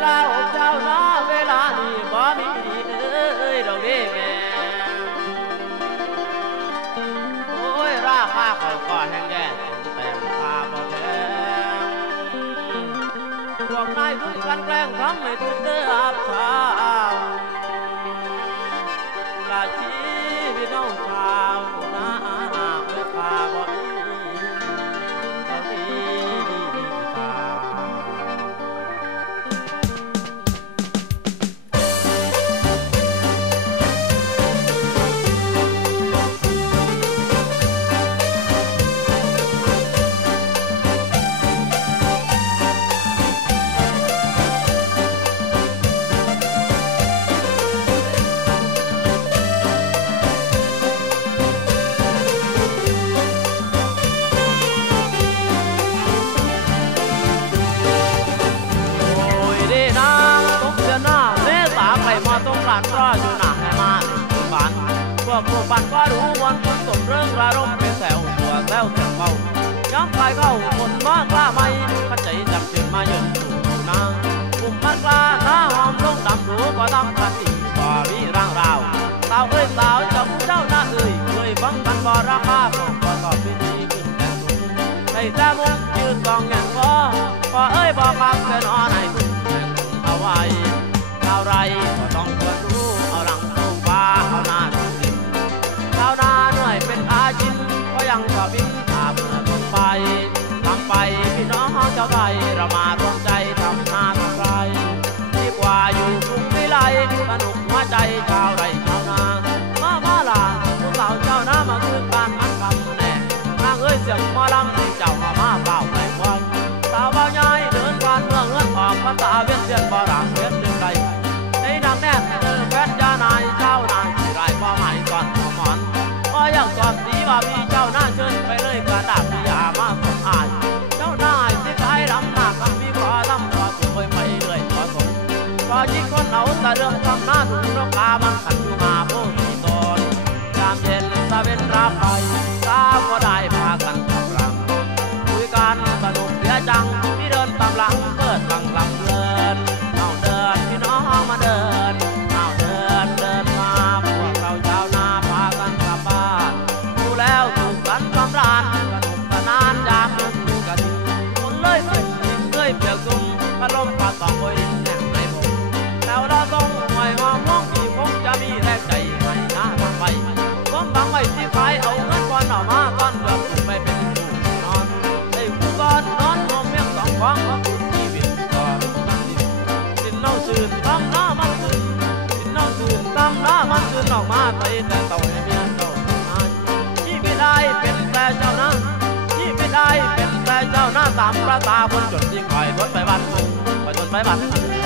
แล้วเจ้าน้าเวลานีบ่มีดีเอ้ยราเด้แม่โอ้ยราคาก่อนแห้งแดงแต่ข้าบ่แพงพวกนายทุกกันแกล้งทำให้ทุกเด้ออาบชาลาชีพี่น้องชาย มาต้องการรออยู่หนักให้มาถึงบ้านพวกผู้ปันก็รู้วันคนสมเรื่องรารมเป็นแถวตัวแถวแถวเบาย้ำไปเข้าคนมากล้าไม่ขัดใจจำจึงมาเยืนสู่นางกลุ่มมันกล้าหน้าหอมลงดำรู้ก็ทำกันอีกบ่มีร่างราวสาวเอ้ยสาวจำเจ้าหน้าเอ้ยเคยฟังกันบ่ราคาของบ่ตอบพิธีขึ้นแต่สูงให้แต่มุกยืนกองแงงพอพอเอ้ยบอกคำเกินอ่อน ไปพี่น้องชาวไทยเรามารวมใจทำนาทำไรดีกว่าอยู่กรุงวิไลสนุกหัวใจชาวไรชาวนามามาลาผู้สาเจ้าน้ามาคืนบ้านมันคำแน่นางเอ้ยเสียงมอลำเจ้ามามาเปล่าไปวังสาวเบาใหญ่เดินผ่านเมืองเงินออกภาษาเวียนเทียนบารัง จิกคนเอาแต่เรื่องทำหน้าถูกรกามันขันอยู่มาโพสีตอนยามเย็นตะเวนรับไปตาก็ได้พากันทำรังคุยกันสนุกเสียจังที่เดินตามหลังเปิดบังลำเลินเอาเดินพี่น้องมาเดินเอาเดินเดินมาพวกเราชาวนาพากันกลับบ้านดูแล้วถูกกันสำราญสนุกสนานยามดึกกันคนเลยสุดดินเลยเปียกซุ่มพัดลมพัดสองโอย ไว้ที่ขายเอาเงินก่อนเอามาก่อนเพื่อคุณไปเป็นผู้นอนให้ผู้ก่อนนอนรวมเพียงสองของของคุณชีวิตก่อนนั่นดิสินเน่าซื่นตำหน้ามันซื่นสินเน่าซื่นตำหน้ามันซื่นออกมาไปแต่เต่าให้เมียเจ้าหายที่ไม่ได้เป็นแต่เจ้านะที่ไม่ได้เป็นแต่เจ้าหน้าตามประตาคนจนที่คอยทนไปบันไปทนไปบัน